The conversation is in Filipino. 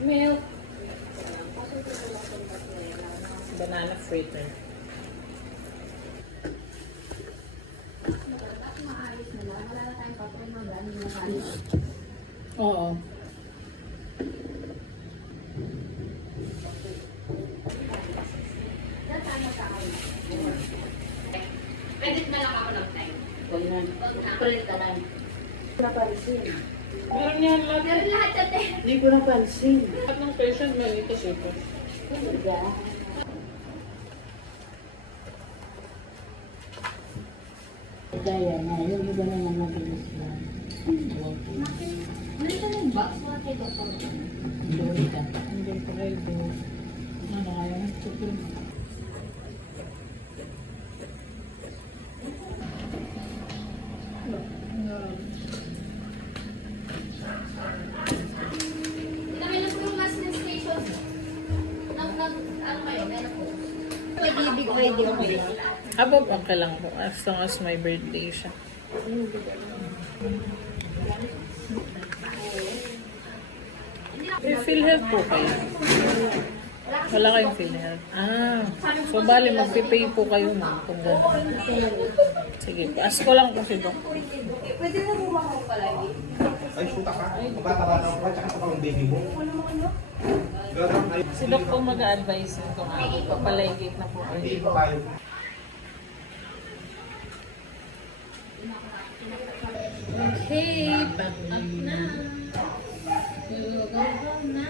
Milk. Banana fritter. Oo. Pwede na lang ako ng time. Huwag na. Print ka lang. Napansin. Meron yan lahat. Meron lahat yan eh. Hindi ko napansin. Lahat ng patient may ito. Talaga. Kaya na, yung iba na lang mabilis lang. Nandito na yung box mo kay Dr. Lori ka. Hindi ko kayo doon. Ano kaya? Super. Kami na po yung mass station. Ano kayo? Meron po. Pwede pwede okay. Above, okay lang po. As long as my birthday siya. May PhilHealth po kayo. Wala kayong PhilHealth. So bali magpipay po kayo ma'am kung gano'n. Sige po. Ask ko lang po si Doc. Pwede na mo ba ako palagi? Ay, shoota ka. Magkakabata ko pa, tsaka ito pang baby mo. Si Doc po mag-a-advise kung ano. Papaligate na po Hindi kayo. pa kayo. Okay, back up na. Go na.